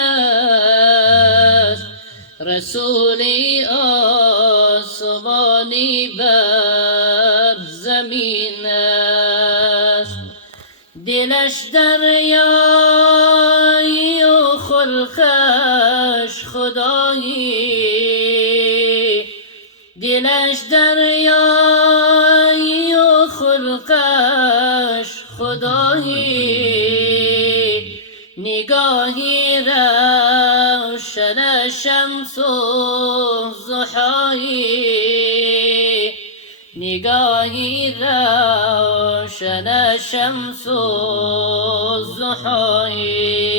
است، رسولی آسمانی بر زمین است. دلش دریایی و خلقش خدایی، دلش دریایی و خلقش خدایی، نگاهی روشن شمس و ضحایی، نگاهی روشن شمس و ضحایی.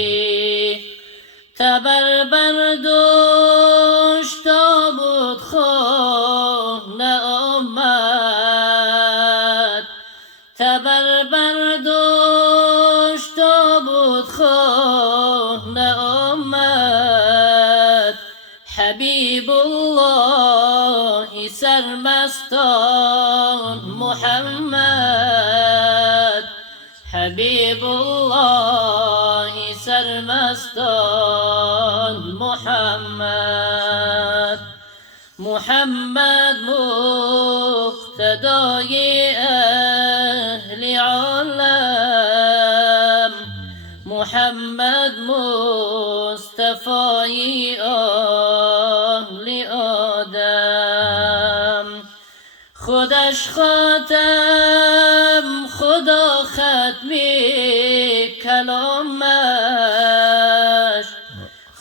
تبر برداشت تابوت خانه آمد، تبر برداشت تابوت خانه آمد. حبیب الله سرمستان محمد، حبیب الله سرمستان محمد. محمد مقتدای اهل عالم، محمد مصطفای اهل آدم. خودش خاتم خدا ختم کلامش،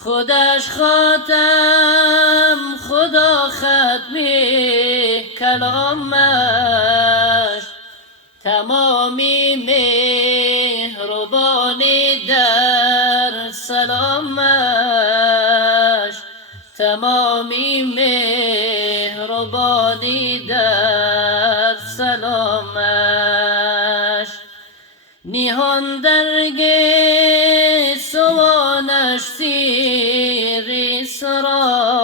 خودش خاتم خدا ختم کلامش. تمامی مهربانی در سلامش، تمامی مهربانی در سلامش. نهان درگه سوانش سیر سرا،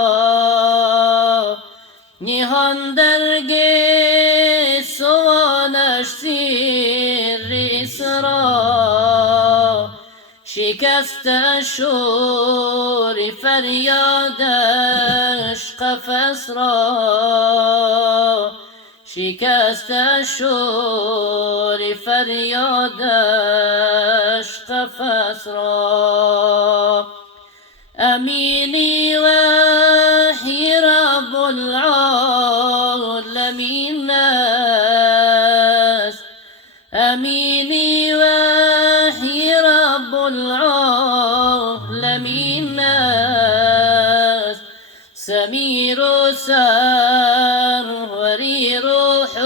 نهان درگه سوانش سیر سرا. شکست شور فریادش قفس را، شکست شور فریادش قفس را. امینی وحی رب العالمین است، امینی وحی رب العالمین است. سمیر و سروری روح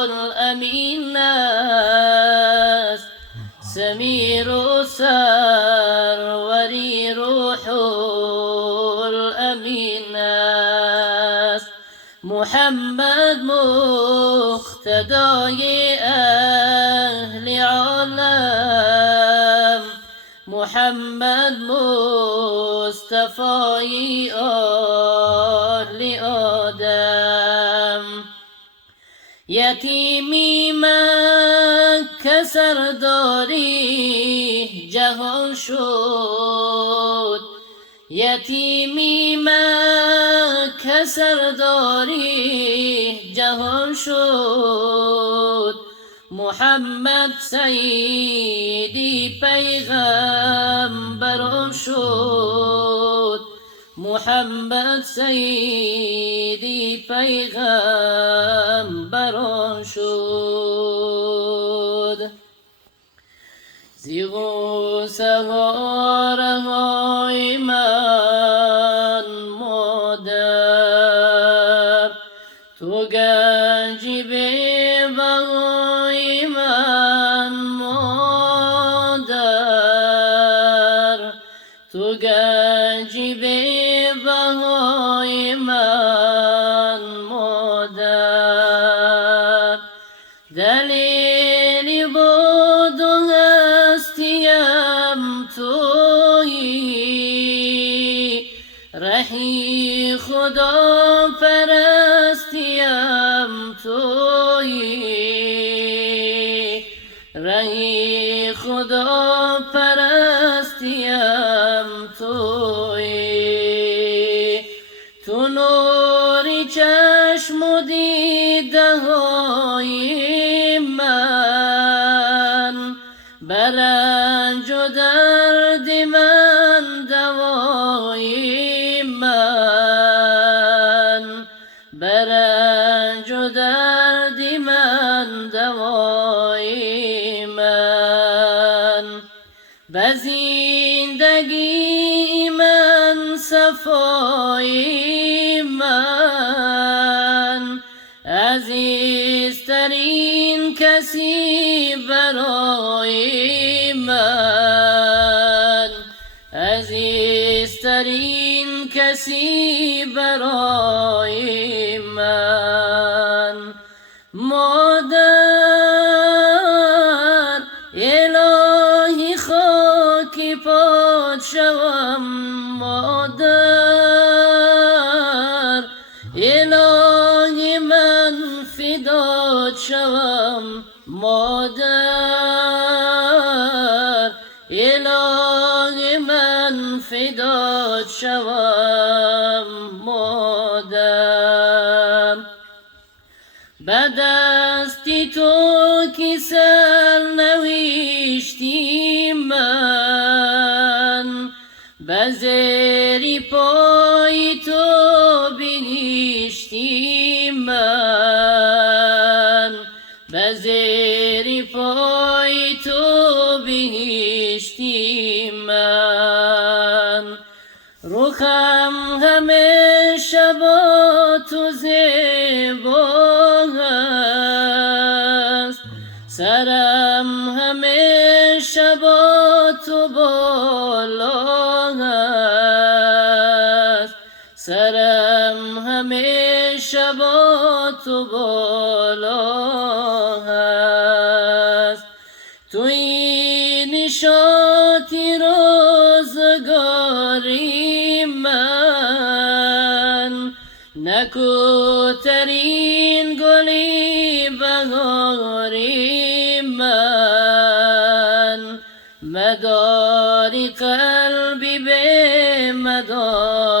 الامین است، سمیر و سروری روح الامین است. محمد مقتدای اهل عالم، محمد مصطفای اهل آدم. یتیمی مکه سرداری جهان شد، یتیمی مکه سرداری جهان شد. محمد سیدی پیغمبران شد، محمد سیدی پیغمبران شد. زیغو سهارهای من مادر، تو گنجی به بهای من مادر، تو گنجی به بهای من مادر. دلیلی بود و هستیم تویی، رهی خدا پرستیم تویی، رهی خدا پرستیم صفای من، عزیزترین کسی برای من، عزیزترین کسی برای من. مادر الهی خاکی پات شوم، مادر الهی من فدات شوم، مادر الهی من فدات شوم، مادر. به دستی تو که سرنوشتی من، به زیر پای تو بنشتی من، به زیر پای تو بنشتی من. رخم همیشه با تو زیباست، سرم همیشه با تو بالاست، سرم همیشه با تو بالاست. توی نشاطی روزگاری من، نکوترین گلی بهاری من، مداری قلبی به مدار